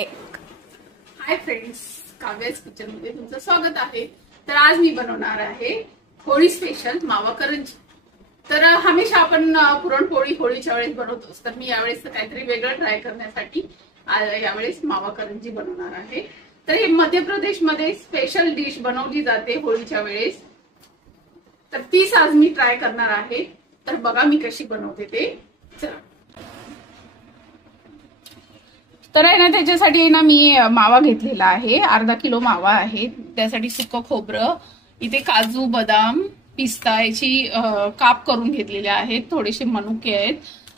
Hi friends, काव्याच kitchen मध्ये तुमचं स्वागत आहे। तर आज मी बनवणार आहे होळी स्पेशल मावा करंजी। तर हमेशा आपण पुरणपोळी होळीच्या वेळेस बनवतोच, तर मी यावेळेस काहीतरी वेगळं ट्राय करण्यासाठी यावेळेस मावा करंजी बनवणार आहे। तर हे मध्य प्रदेश मध्ये स्पेशल डिश बनवली जाते होळीच्या वेळेस, तर तीच आज मी ट्राय करणार आहे। तर बघा मी कशी बनवते ते। चला, तर आहे ना त्याच्यासाठी ना मी मावा घेतलेला आहे, अर्धा किलो मावा आहे। त्यासाठी सुकं खोबरं, इथे काजू बदाम पिस्ता याची काप करून घेतलेले आहेत, थोडेसे मनुके आहेत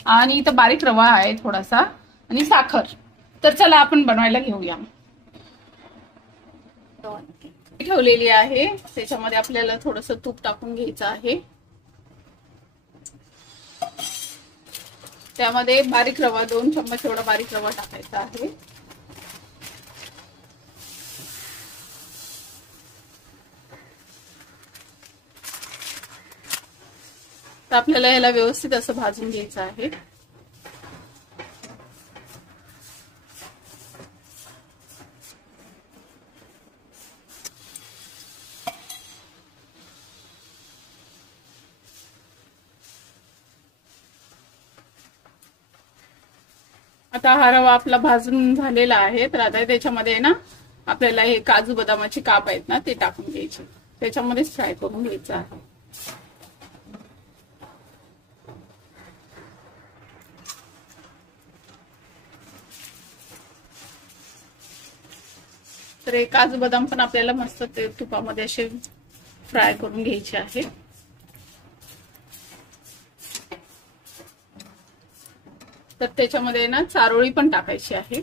आणि इथं बारीक रवा आहे थोडासा आणि साखर। तर चला आपण बनवायला घेऊया। ठेवलेली आहे, त्याच्यामध्ये आपल्याला थोडंसं तूप टाकून घ्यायचं आहे। त्यामध्ये बारीक रवा 2 चम्मच एवढा बारीक रवा टाकायचा आहे। तर आपल्याला याला व्यवस्थित असं भाजून घ्यायचं आहे। आता हा रवा आपला भाजून झालेला आहे। तर आता त्याच्यामध्ये ना आपल्याला हे काजू बदामाचे काप आहेत ना ते टाकून घ्यायचे, त्याच्यामध्येच फ्राय करून घ्यायचं आहे। तर हे काजू बदाम पण आपल्याला मस्त ते तुपामध्ये असे फ्राय करून घ्यायचे आहे। तर त्याच्यामध्ये ना चारोळी पण टाकायची आहे।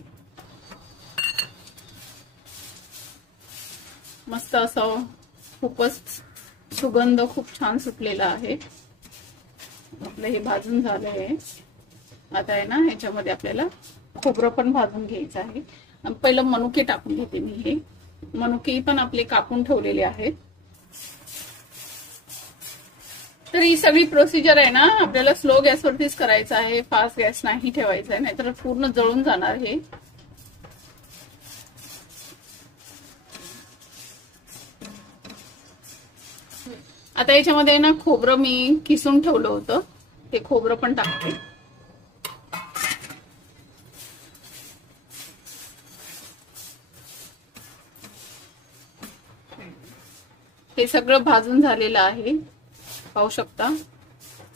मस्त असं खूपच सुगंध खूप छान सुटलेला आहे। आपलं हे भाजून झालंय। आता आहे ना ह्याच्यामध्ये आपल्याला खोबरं पण भाजून घ्यायचं आहे। पहिलं मनुके टाकून घेते मी, हे मनुके पण आपले कापून ठेवलेले आहेत। तर ही सगळी प्रोसिजर आहे ना आपल्याला स्लो गॅसवरतीच करायचं आहे, फास्ट गॅस नाही ठेवायचा आहे, नाहीतर पूर्ण जळून जाणार हे। आता याच्यामध्ये ना खोबरं मी किसून ठेवलं होतं, ते खोबरं पण टाकते। हे सगळं भाजून झालेलं आहे, पाहू शकता।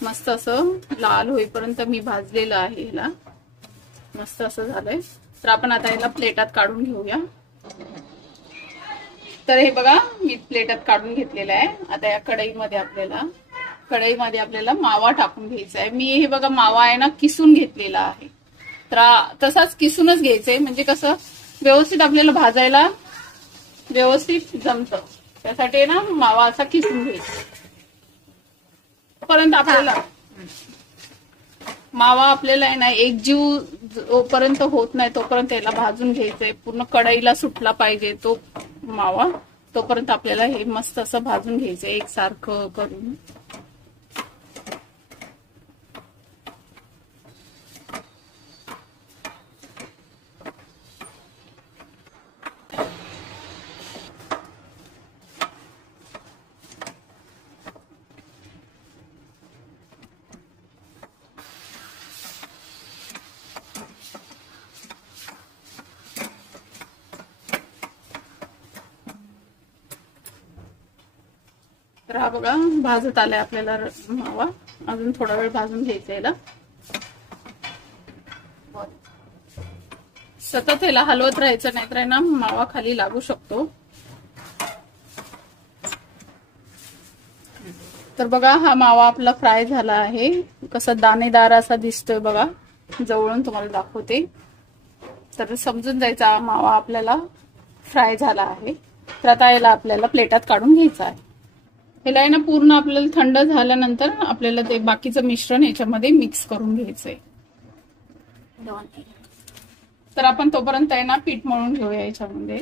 मस्त असं लाल होईपर्यंत मी भाजलेलं आहे याला, मस्त असं झालंय। तर आपण आता याला प्लेटात काढून घेऊया। तर हे बघा मी प्लेटात काढून घेतलेलं आहे। आता या कढईमध्ये आपल्याला मावा टाकून घ्यायचा आहे। मी हे बघा मावा आहे ना किसून घेतलेला आहे, तर तसाच किसूनच घ्यायचंय, म्हणजे कसं व्यवस्थित आपल्याला भाजायला व्यवस्थित जमतं। त्यासाठी ना मावा असा किसून घ्यायचा। पर्यंत आपल्याला मावा आपल्याला आहे ना एकजीव जोपर्यंत होत नाही तोपर्यंत याला भाजून घ्यायचंय। पूर्ण कढईला सुटला पाहिजे तो मावा, तोपर्यंत आपल्याला हे मस्त असं भाजून घ्यायचंय एकसारखं करून। तर हा बघा भाजत आलाय आपल्याला मावा, अजून थोडा वेळ भाजून घ्यायचा याला। सतत याला हलवत राहायचं, नाहीतर ना मावा खाली लागू शकतो। तर बघा हा मावा आपला फ्राय झाला आहे, कसा दाणेदार असा दिसतोय बघा, जवळून तुम्हाला दाखवते। तर समजून जायचा मावा आपल्याला फ्राय झाला आहे। तर आता याला आपल्याला प्लेटात काढून घ्यायचं आहे। याला आहे ना पूर्ण आपल्याला थंड झाल्यानंतर आपल्याला ते बाकीचं मिश्रण याच्यामध्ये मिक्स करून घ्यायचंय। तर आपण तोपर्यंत आहे ना पीठ मळून घेऊया याच्यामध्ये।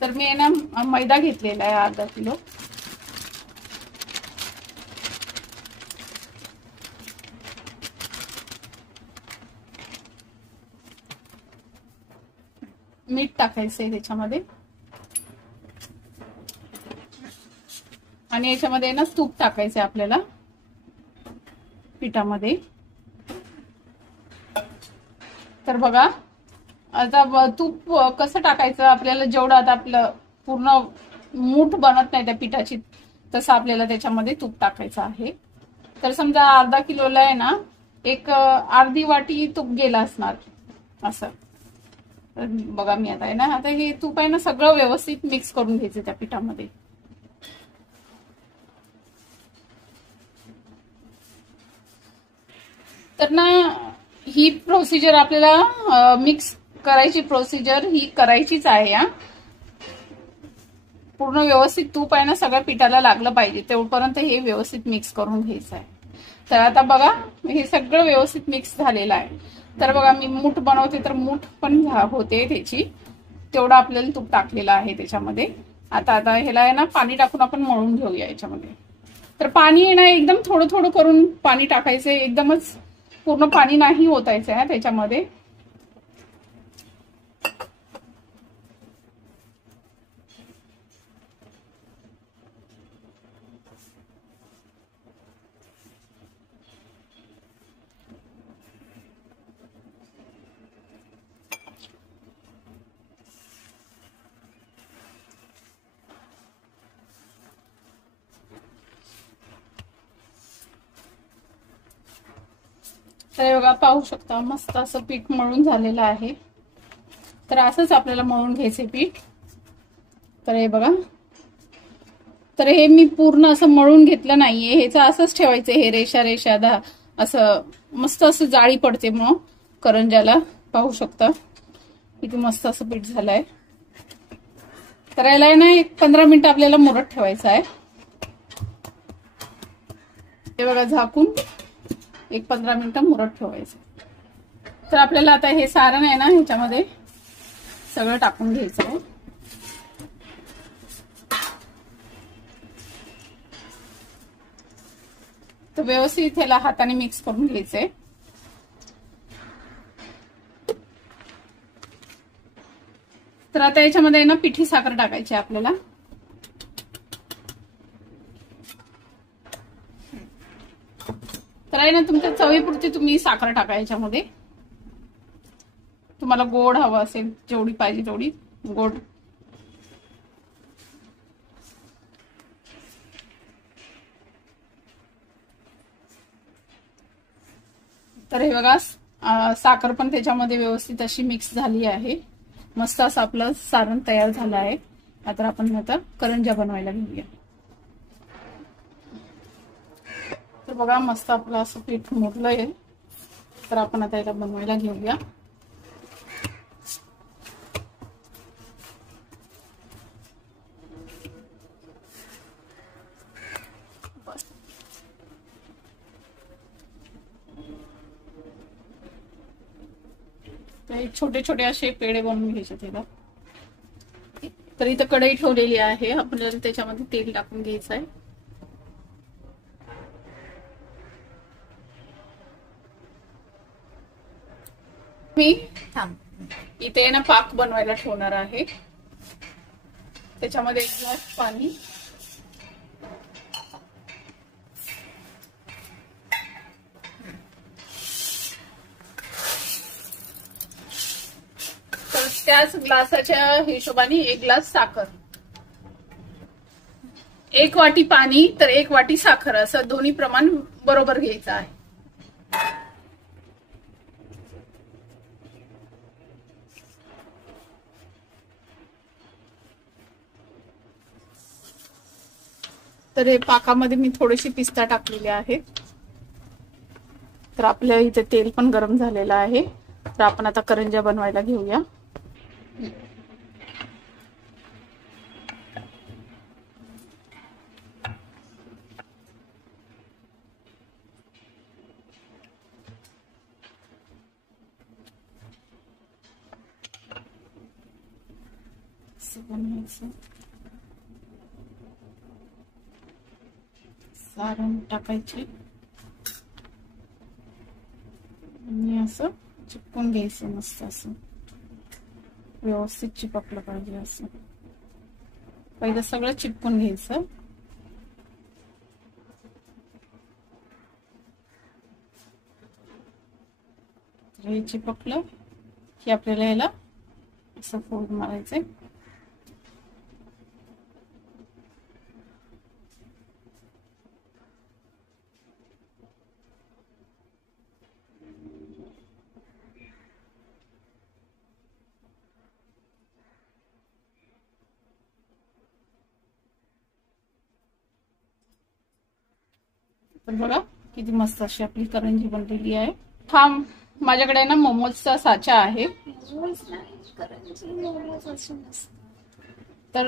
तर मी आहे ना मैदा घेतलेला आहे अर्धा किलो। मीठ टाकायचंय त्याच्यामध्ये आणि याच्यामध्ये ना तूप टाकायचंय आपल्याला पिठामध्ये। तर बघा आता तूप कसं टाकायचं आपल्याला, जेवढं आता आपलं पूर्ण मूठ बनत नाही त्या पिठाची तसं आपल्याला त्याच्यामध्ये तूप टाकायचं आहे। तर समजा अर्धा किलोला आहे ना एक अर्धी वाटी तूप गेला असणार असं। बघा मी आता आहे ना, आता हे तूप आहे ना सगळं व्यवस्थित मिक्स करून घ्यायचं त्या पिठामध्ये। तर ना ही प्रोसिजर आपल्याला मिक्स करायची प्रोसिजर ही करायचीच आहे या। पूर्ण व्यवस्थित तूप आहे ना सगळ्या पिठाला लागलं पाहिजे तेवढपर्यंत हे व्यवस्थित मिक्स करून घ्यायचं आहे। तर आता बघा हे सगळं व्यवस्थित मिक्स झालेलं आहे। तर बघा मी मूठ बनवते तर मूठ पण होते त्याची, तेवढं आपल्याला तूप टाकलेलं आहे त्याच्यामध्ये। आता ह्याला आहे ना पाणी टाकून आपण मळून घेऊया याच्यामध्ये। तर पाणी आहे ना एकदम थोडं थोडं करून पाणी टाकायचंय, एकदमच पूर्ण पाणी नाही ओतायचं आहे त्याच्यामध्ये। तर बघा पाहू शकता मस्त असं पीठ मळून झालेलं आहे। तर असंच आपल्याला मळून घ्यायचे पीठ। तर हे बघा, तर हे मी पूर्ण असं मळून घेतलं नाहीये, हेच असंच ठेवायचं, हे रेषा रेषा असं मस्त असं जाळी पडते मग करंजाला। पाहू शकता किती मस्त असं पीठ झालंय। तर याला ना एक 15 मिनिटं आपल्याला मुरत ठेवायचं आहे। हे बघा झाकून एक 15 मिनिटं मुरत ठेवायचं। तर आपल्याला आता हे सारण आहे ना ह्याच्यामध्ये सगळं टाकून घ्यायचं आहे। तर व्यवस्थित ह्याला हाताने मिक्स करून घ्यायचंय। तर आता याच्यामध्ये ना पिठी साखर टाकायची आपल्याला। तर आहे ना तुमच्या चवीपुरती तुम्ही साखर टाका याच्यामध्ये। तुम्हाला गोड हवं असेल जेवढी पाहिजे तेवढी गोड। तर हे बघा साखर पण त्याच्यामध्ये व्यवस्थित अशी मिक्स झाली आहे। मस्त असं आपलं सारण तयार झालं आहे। आता आपण करंज्या बनवायला घेऊया। तर बघा मस्त आपलं असं पीठ मुरलंय। तर आपण आता याला बनवायला घेऊया। छोटे छोटे असे पेढे बनवून घ्यायचे त्याला। तर इथं कढई ठेवलेली आहे, आपल्याला त्याच्यामध्ये तेल टाकून घ्यायचं आहे। मी इथे ना पाक बनवायला ठेवणार आहे। त्याच्यामध्ये 1 ग्लास पाणी, त्याच ग्लासाच्या हिशोबाने 1 ग्लास साखर, 1 वाटी पाणी तर 1 वाटी साखर असं दोन्ही प्रमाण बरोबर घ्यायचं आहे। तर हे पाकामध्ये मी थोडीशी पिस्ता टाकलेली आहे। तर आपल्या इथे तेल पण गरम झालेलं आहे। तर आपण आता करंज्या बनवायला घेऊया। सारण टाकायचे आणि असं चिपकून घ्यायचं मस्त असं। व्यवस्थित चिपकलं पाहिजे असं. पहिलं सगळं चिपकून घ्यायचं. हे चिपकलं की आपल्याला याला असं फोल्ड मारायचंय. तर बघा किती मस्त अशी आपली करंजी बनलेली आहे. हा माझ्याकडे ना मोमोजचा साचा आहे. तर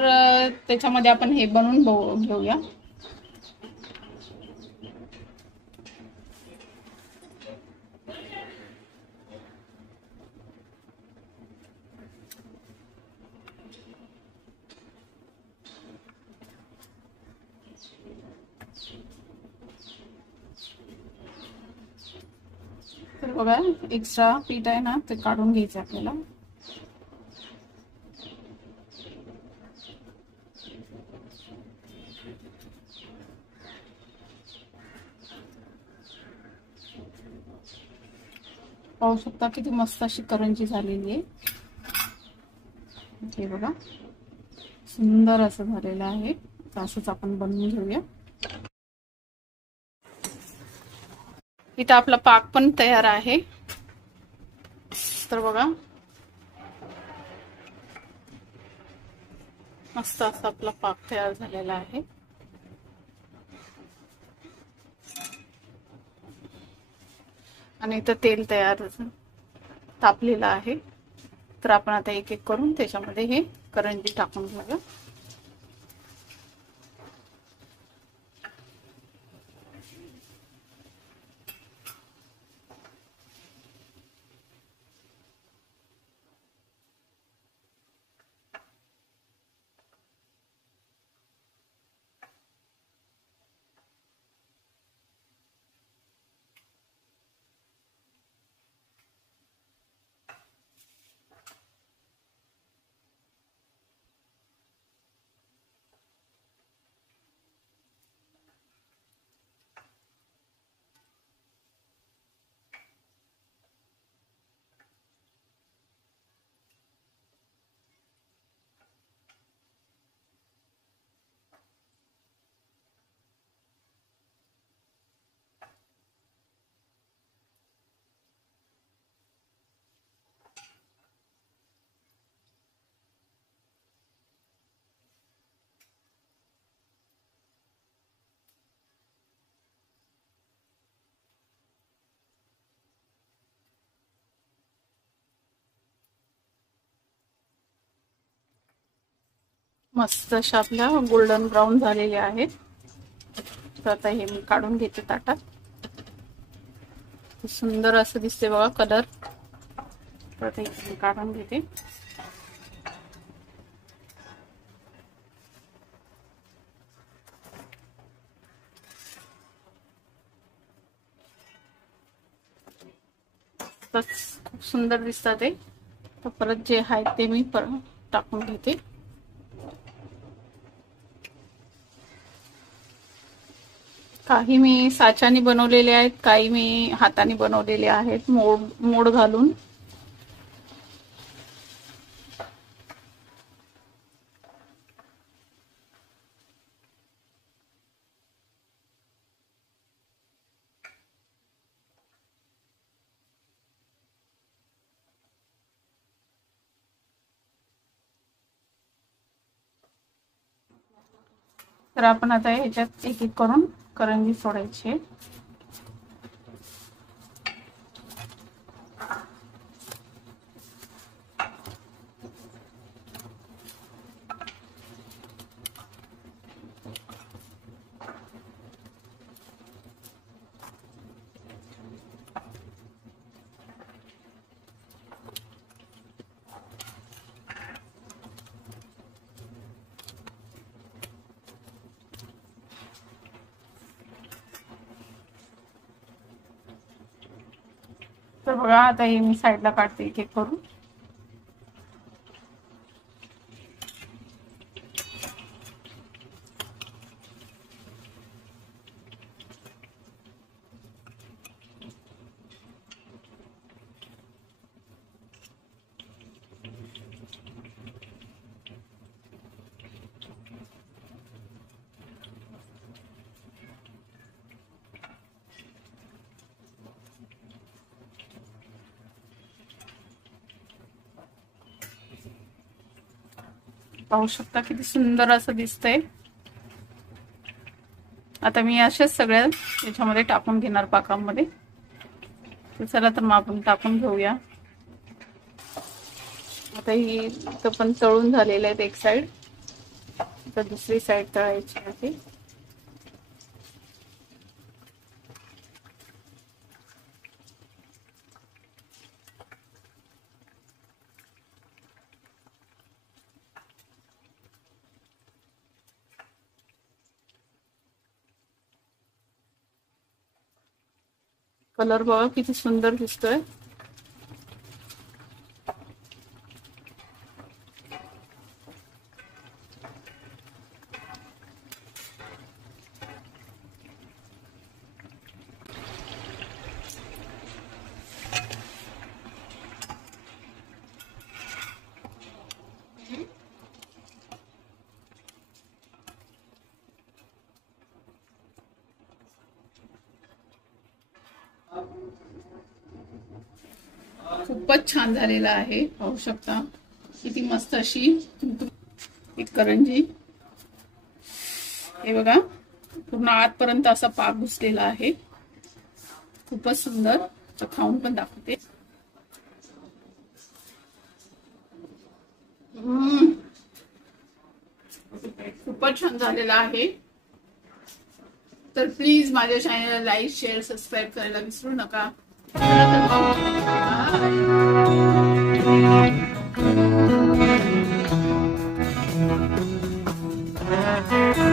त्याच्यामध्ये आपण हे बनवून घेऊया. तर बघा एक्स्ट्रा पीठ आहे ना ते काढून घ्यायचं आपल्याला. पाहू शकता किती मस्त अशी करंजी झालेली आहे. हे बघा सुंदर असं झालेलं आहे. असंच आपण बनवून घेऊया. इथं आपला पाक पण तयार आहे. तर बघा मस्त असा आपला पाक तयार झालेला आहे. आणि इथं तेल तयार तापलेलं आहे. तर आपण आता एक एक करून त्याच्यामध्ये हे करंजी टाकून घेऊया. मस्त अशा आपल्या गोल्डन ब्राउन झालेले आहेत. तर आता हे मी काढून घेते ताटात. सुंदर असं दिसते बघा कलर. तर आता हे काढून घेते. खूप सुंदर दिसतात ते. तर परत जे आहे ते मी परत टाकून घेते. काही मी साच्याने बनवलेले आहेत, काही मी हाताने बनवलेले आहेत मोड घालून. तर आपण आता ह्याच्यात एक एक करून करंजी सोडायची. तर बघा आता हे मी साईडला काढते एक एक करून. पाहू शकता किती सुंदर असं दिसतंय. आता मी अशाच सगळ्या याच्यामध्ये टाकून घेणार पाकामध्ये. तर चला तर मग आपण टाकून घेऊया. आता ही इथं पण तळून झालेले आहेत एक साइड. आता दुसरी साइड तळायची आहे. कलर बघा किती सुंदर दिसतोय. खूपच छान झालेला आहे. पाहू शकता किती मस्त अशी एक करंजी. हे बघा पूर्ण आतपर्यंत असा पाक घुसलेला आहे. खूपच सुंदर. तर खाऊन पण दाखवते. खूपच छान झालेला आहे. तर प्लीज माझ्या चॅनलला लाईक शेअर सबस्क्राईब करायला विसरू नका. Bye.